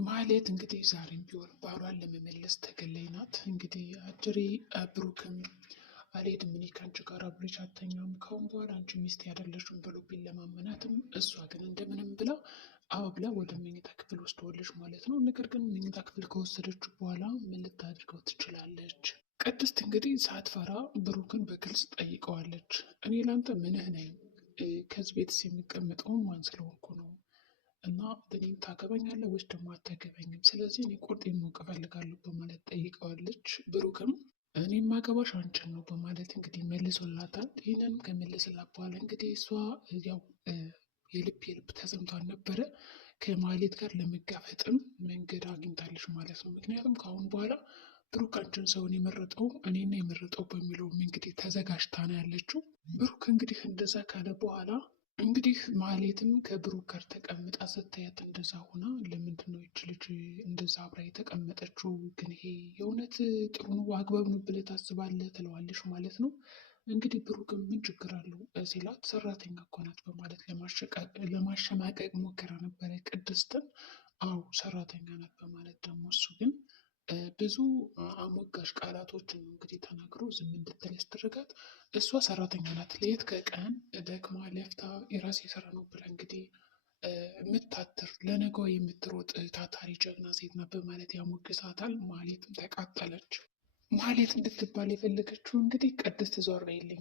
ማህሌት እንግዲህ ዛሬም ቢሆን ባሏን ለመመለስ ተገላይ ናት። እንግዲህ አጅሬ ብሩክም አልሄድም እኔ ከአንቺ ጋር አብሬሽ አልተኛም ካሁን በኋላ አንቺ ሚስት አይደለሽም ብሎ ቢለማመናትም እሷ ግን እንደምንም ብላ አብላ ወደ መኝታ ክፍል ወስደዋለች ማለት ነው። ነገር ግን መኝታ ክፍል ከወሰደችው በኋላ ምን ልታደርገው ትችላለች? ቅድስት እንግዲህ ሳትፈራ ብሩክን በግልጽ ጠይቀዋለች። እኔ ላንተ ምንህ ነኝ? ከዚህ ቤትስ የሚቀመጠው ማን ስለሆንኩ ነው? እና እኔን ታገባኛለህ ወይስ ደግሞ አታገባኝም? ስለዚህ እኔ ቁርጤን ማወቅ እፈልጋለሁ በማለት ጠይቀዋለች። ብሩክም እኔ ማገባሽ አንቺን ነው በማለት እንግዲህ መልሶላታል። ይህንንም ከመለስላት በኋላ እንግዲህ እሷ ያው የልብ ተሰምቷን ነበረ። ከማህሌት ጋር ለመጋፈጥም መንገድ አግኝታለች ማለት ነው። ምክንያቱም ከአሁን በኋላ ብሩክ አንቺን ሰውን የመረጠው እኔና የመረጠው በሚለውም እንግዲህ ተዘጋጅታ ነው ያለችው። ብሩክ እንግዲህ እንደዛ ካለ በኋላ እንግዲህ ማህሌትም ከብሩክ ጋር ተቀምጣ ስታያት እንደዛ ሆና ለምንድን ነው ይች ልጅ እንደዛ አብራ የተቀመጠችው? ግን ይሄ የእውነት ጥሩ ነው አግባብ ነው ብለህ ታስባለህ? ትለዋለች ማለት ነው። እንግዲህ ብሩክም ምን ችግር አለው ሲላት ሰራተኛ እኮ ናት በማለት ለማሸማቀቅ ሞከራ ነበረ ቅድስትን። አዎ ሰራተኛ ናት በማለት ደግሞ እሱ ግን ብዙ አሞጋሽ ቃላቶችን እንግዲህ ተናግሮ ዝም እንድትል ያስደረጋት። እሷ ሰራተኛ ናት፣ ሌት ከቀን ደክማ ለፍታ የራሴ ስራ ነው ብላ እንግዲህ የምታትር ለነገዋ የምትሮጥ ታታሪ ጀግና ሴት ናት በማለት ያሞግሳታል። ማህሌትም ተቃጠለች። ማህሌት እንድትባል የፈለገችው እንግዲህ ቅድስት ዞር በይልኝ፣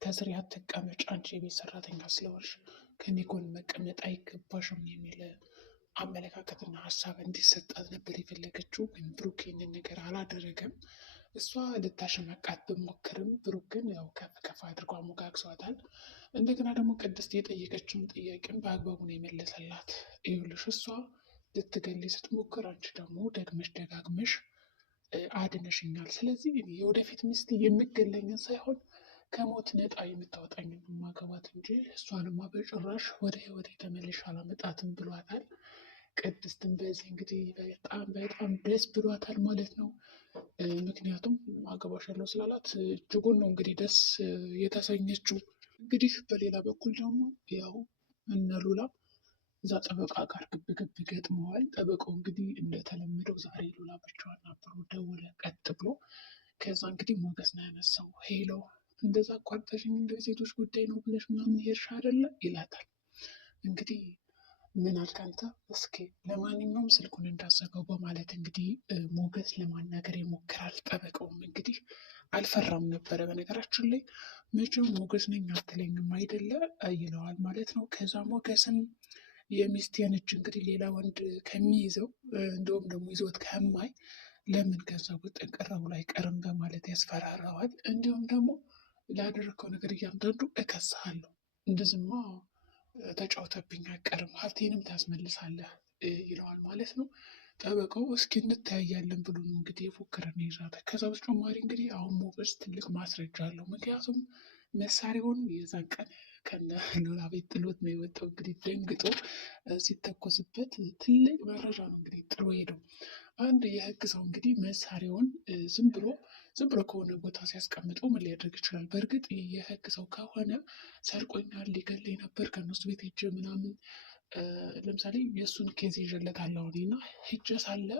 ከስር አትቀመጭ፣ አንቺ የቤት ሰራተኛ ስለሆንሽ ከኔ ጎን መቀመጥ አይገባሽም የሚል አመለካከትና ሀሳብ እንዲሰጣት ነበር የፈለገችው። ግን ብሩክ ይህንን ነገር አላደረገም። እሷ ልታሸመቃት ብሞክርም ብሩክ ግን ያው ከፍ ከፍ አድርጎ አሞጋግሷታል። እንደገና ደግሞ ቅድስት የጠየቀችውን ጥያቄን በአግባቡ ነው የመለሰላት። ይኸውልሽ እሷ ልትገለይ ስትሞክር አንቺ ደግሞ ደግመሽ ደጋግመሽ አድነሽኛል። ስለዚህ የወደፊት ሚስት የምገለኝን ሳይሆን ከሞት ነጣ የምታወጣኝ ማገባት እንጂ እሷንማ በጭራሽ ወደ ህይወት የተመልሽ አላመጣትም ብሏታል። ቅድስትን በዚህ እንግዲህ በጣም በጣም ደስ ብሏታል ማለት ነው። ምክንያቱም አገባሻለሁ ስላላት እጅጉን ነው እንግዲህ ደስ የተሰኘችው። እንግዲህ በሌላ በኩል ደግሞ ያው እነ ሉላ እዛ ጠበቃ ጋር ግብ ግብ ገጥመዋል። ጠበቃው እንግዲህ እንደተለመደው ዛሬ ሉላ ብቻዋን አብሮ ደወለ ቀጥ ብሎ። ከዛ እንግዲህ ሞገስ ነው ያነሳው። ሄሎ እንደዛ አቋርጠሽኝ እንደ ሴቶች ጉዳይ ነው ብለሽ ምናምን ሄድሽ አይደለ ይላታል። እንግዲህ ምን አልክ አንተ? እስኪ ለማንኛውም ስልኩን እንዳዘጋው በማለት እንግዲህ ሞገስ ለማናገር ይሞክራል። ጠበቃውም እንግዲህ አልፈራም ነበረ። በነገራችን ላይ መቼም ሞገስ ነኝ አትለኝም አይደለ ይለዋል ማለት ነው። ከዛ ሞገስም የሚስቴን እጅ እንግዲህ ሌላ ወንድ ከሚይዘው እንደውም ደግሞ ይዞት ከማይ ለምን ገንዘቡ ጥንቅር ብሎ አይቀርም በማለት ያስፈራራዋል። እንዲሁም ደግሞ ላደረግከው ነገር እያንዳንዱ እከስሃለሁ፣ እንደዝማ ተጫውተብኝ አይቀርም፣ ሀብቴንም ታስመልሳለህ ይለዋል ማለት ነው። ጠበቃው እስኪ እንተያያለን ብሎ ነው እንግዲህ የፎከረን ይዛተ። ከዛ በተጨማሪ እንግዲህ አሁን ሞገስ ትልቅ ማስረጃ አለው። ምክንያቱም መሳሪያውን የዛን ቀን ከነ ሉላ ቤት ጥሎት ነው የወጣው። እንግዲህ ደንግጦ ሲተኮስበት ትልቅ መረጃ ነው እንግዲህ ጥሎ ሄደው። አንድ የህግ ሰው እንግዲህ መሳሪያውን ዝም ብሎ ከሆነ ቦታ ሲያስቀምጠው ምን ሊያደርግ ይችላል? በእርግጥ የህግ ሰው ከሆነ ሰርቆኛል፣ ሊገለኝ ነበር ከእነሱ ቤት ሄጄ ምናምን ለምሳሌ የእሱን ኬዝ ይዤለታለሁ እና ሄጄ ሳለ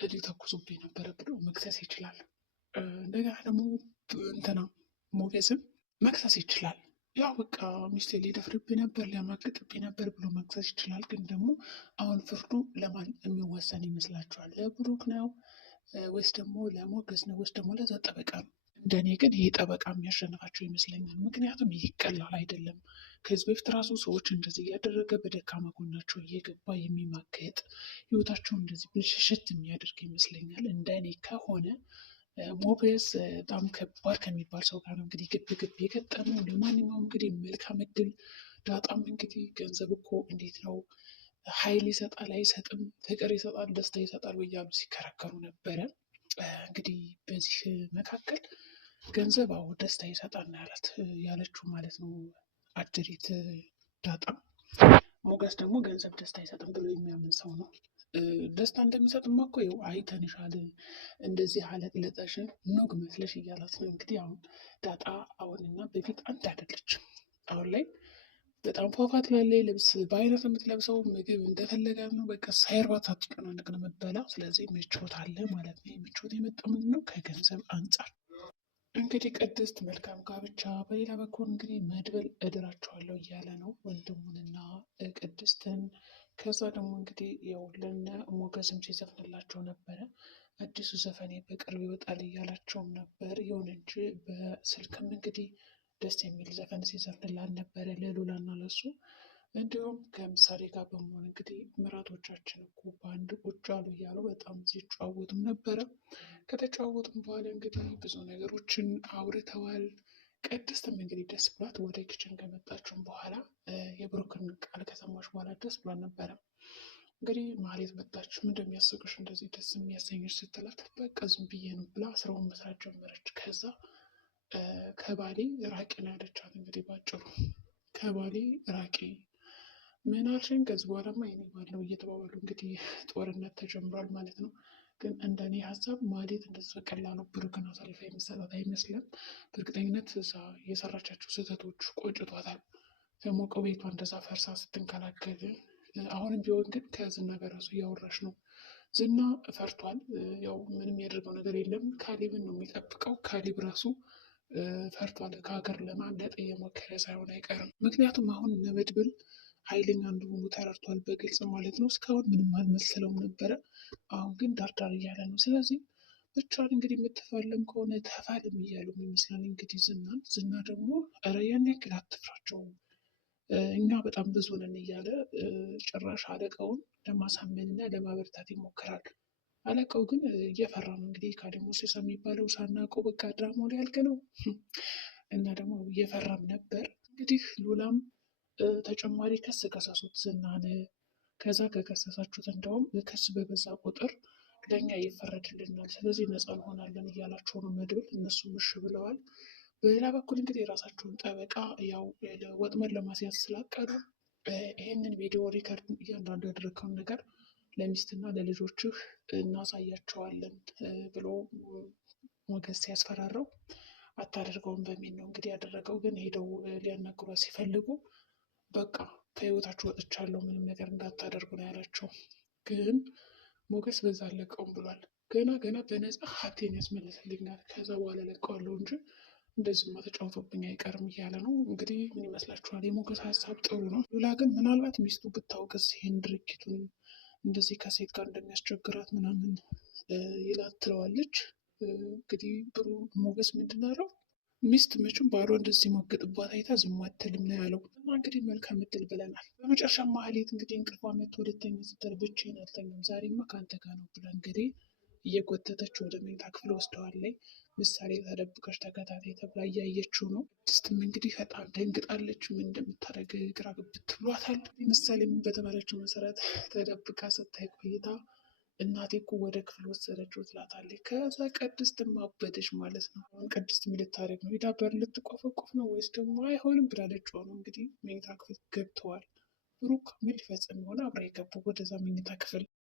ሊተኩሱብኝ ነበረ ብሎ መክሰስ ይችላል። እንደገና ደግሞ እንትና ሞገስም መክሰስ ይችላል። ያው በቃ ሚስቴ ሊደፍርብኝ ነበር ሊያማግጥብኝ ነበር ብሎ መክሰስ ይችላል። ግን ደግሞ አሁን ፍርዱ ለማን የሚወሰን ይመስላችኋል? ለብሩክ ነው ወይስ ደግሞ ለሞገስ ነው ወይስ ደግሞ ለዛ ጠበቃ ነው? እንደኔ ግን ይሄ ጠበቃ የሚያሸንፋቸው ይመስለኛል። ምክንያቱም ይህ ቀላል አይደለም። ከዚህ በፊት ራሱ ሰዎች እንደዚህ እያደረገ በደካማ ጎናቸው እየገባ የሚማገጥ ህይወታቸውን እንደዚህ ብልሽሽት የሚያደርግ ይመስለኛል። እንደኔ ከሆነ ሞገስ በጣም ከባድ ከሚባል ሰው ጋር ነው እንግዲህ ግብ ግብ የገጠመው። ለማንኛውም እንግዲህ መልካም እድል። ዳጣም እንግዲህ ገንዘብ እኮ እንዴት ነው ኃይል ይሰጣል አይሰጥም፣ ፍቅር ይሰጣል ደስታ ይሰጣል ወይ እያሉ ሲከራከሩ ነበረ። እንግዲህ በዚህ መካከል ገንዘብ አዎ ደስታ ይሰጣል ያለችው ማለት ነው አጅሪት ዳጣ። ሞገስ ደግሞ ገንዘብ ደስታ አይሰጥም ብሎ የሚያምን ሰው ነው። ደስታ እንደሚሰጥማ እኮ ይኸው አይተንሻል፣ እንደዚህ አለቅለጠሽ ኑግ መስለሽ እያላት ነው እንግዲህ። አሁን ዳጣ አሁንና በፊት አንድ አይደለችም። አሁን ላይ በጣም ፏፏት ላለ ልብስ በአይነት የምትለብሰው ምግብ እንደፈለገ ነው። በቃ ሳይርባት ሳትጨናነቅ ነው የምትበላው። ስለዚህ ምቾት አለ ማለት ነው። ምቾት የመጣው ምንድን ነው? ከገንዘብ አንጻር። እንግዲህ ቅድስት መልካም ጋብቻ፣ በሌላ በኩል እንግዲህ መድብል እድራቸዋለሁ እያለ ነው ወንድሙንና ቅድስትን። ከዛ ደግሞ እንግዲህ ያው ለነ ሞገስም ሲዘፍንላቸው ነበረ። አዲሱ ዘፈኔ በቅርብ ይወጣል እያላቸውም ነበር። ይሁን እንጂ በስልክም እንግዲህ ደስ የሚል ዘፈን ሲዘፍንላት ነበረ ለሉላና ለሱ። እንዲሁም ከምሳሌ ጋር በመሆን እንግዲህ ምራቶቻችን እኮ በአንድ ቁጭ አሉ እያሉ በጣም ሲጨዋወቱም ነበረ። ከተጫወቱም በኋላ እንግዲህ ብዙ ነገሮችን አውርተዋል። ቅድስትም እንግዲህ ደስ ብሏት ወደ ኪችን ከመጣችም በኋላ የብሩክን ቃል ከሰማች በኋላ ደስ ብሏት ነበረ። እንግዲህ ማህሌት መጣች። ምን እንደሚያስቅሽ እንደዚህ ደስ የሚያሰኝሽ ስትላት፣ በቃ ዝም ብዬ ነው ብላ ስራውን መስራት ጀመረች። ከዛ ከባሌ ራቂ ነው ያለቻት። እንግዲህ ባጭሩ ከባሌ ራቂ ምን አልሽኝ? ከዚህ በኋላማ የኔ ባል ነው እየተባባሉ እንግዲህ ጦርነት ተጀምሯል ማለት ነው። ግን እንደኔ ሀሳብ ማህሌት እንደዚህ በቀላሉ ብሩክን አሳልፋ የምትሰጣት አይመስልም። በእርግጠኝነት እዛ የሰራቻቸው ስህተቶች ቆጭቷታል። ከሞቀው ቤቷ እንደዛ ፈርሳ ስትንከላከል፣ አሁንም ቢሆን ግን ከዝና ጋር ራሱ እያወራሽ ነው። ዝና ፈርቷል። ያው ምንም ያደርገው ነገር የለም። ካሊብን ነው የሚጠብቀው። ካሊብ ራሱ ፈርቷል። ከሀገር ለማምለጥ እየሞከረ ሳይሆን አይቀርም። ምክንያቱም አሁን መድብል ኃይለኛ እንደሆኑ ተረድቷል፣ በግልጽ ማለት ነው። እስካሁን ምንም አልመሰለውም ነበረ። አሁን ግን ዳርዳር እያለ ነው። ስለዚህ ብቻን እንግዲህ የምትፋለም ከሆነ ተፋለም እያሉ ይመስላል እንግዲህ ዝና ደግሞ ኧረ ያን ያክል አትፍራቸው እኛ በጣም ብዙ ነን እያለ ጭራሽ አለቃውን ለማሳመንና ለማበርታት ይሞክራል። አለቃው ግን እየፈራ ነው። እንግዲህ ካዲሞሲስ የሚባለው ሳናውቀው በቃ ድራማው ሊያልቅ ነው እና ደግሞ እየፈራም ነበር። እንግዲህ ሉላም ተጨማሪ ክስ ከሰሱት ዝናን። ከዛ ከከሰሳችሁት እንደውም ክስ በበዛ ቁጥር ለእኛ ይፈረድልናል፣ ስለዚህ ነፃ እንሆናለን እያላቸው ነው መድብል። እነሱ እሺ ብለዋል። በሌላ በኩል እንግዲህ የራሳቸውን ጠበቃ ያው ወጥመድ ለማስያዝ ስላቀዱ ይህንን ቪዲዮ ሪከርድ እያንዳንዱ ያደረግከውን ነገር ለሚስትና ለልጆችህ እናሳያቸዋለን ብሎ ሞገስ ሲያስፈራረው አታደርገውም በሚል ነው እንግዲህ ያደረገው። ግን ሄደው ሊያናግሯ ሲፈልጉ በቃ ከህይወታችሁ ወጥቻለሁ ምንም ነገር እንዳታደርጉ ነው ያላቸው። ግን ሞገስ በዛ አለቀውም ብሏል። ገና በነፃ ሀብቴን ያስመልስልኛል ከዛ በኋላ ለቀዋለሁ እንጂ እንደዚህማ ተጫውቶብኝ አይቀርም እያለ ነው። እንግዲህ ምን ይመስላችኋል? የሞገስ ሀሳብ ጥሩ ነው። ሉላ ግን ምናልባት ሚስቱ ብታውቅስ ይህን ድርጊቱን እንደዚህ ከሴት ጋር እንደሚያስቸግራት ምናምን ይላት ትለዋለች። እንግዲህ ብሩ ሞገስ ምንድን አለው? ሚስት መቼም ባሏ እንደዚህ ሲሞግጥባት አይታ ዝም አትልም ነው ያለው። እና እንግዲህ መልካም እድል ብለናል። በመጨረሻ ማህሌት እንግዲህ እንቅልፏ መጥቶ ሁለተኛ ስትል ብቻዬን አልተኛም ዛሬማ ከአንተ ጋር ነው ብላ እንግዲህ እየጎተተች ወደ መኝታ ክፍል ወስደዋለች። ምሳሌ ተደብቀሽ ተከታታይ ተብላ እያየችው ነው። ቅድስትም እንግዲህ በጣም ደንግጣለች። ምን እንደምታደርግ ግራ ገብት ብሏታል። ምሳሌም በተባለችው መሰረት ተደብቃ ስታይ ቆይታ እናቴ እኮ ወደ ክፍል ወሰደችው ትላታለች። ከዛ ቅድስት ማበደች ማለት ነው። አሁን ቅድስት ምን ልታደርግ ነው? ሄዳ በር ልትቆፈቆፍ ነው ወይስ ደግሞ አይሆንም ብላለች። ሆኖ እንግዲህ መኝታ ክፍል ገብተዋል። ብሩክ ምን ሊፈጽም ሆነ አብራ የገቡ ወደዛ መኝታ ክፍል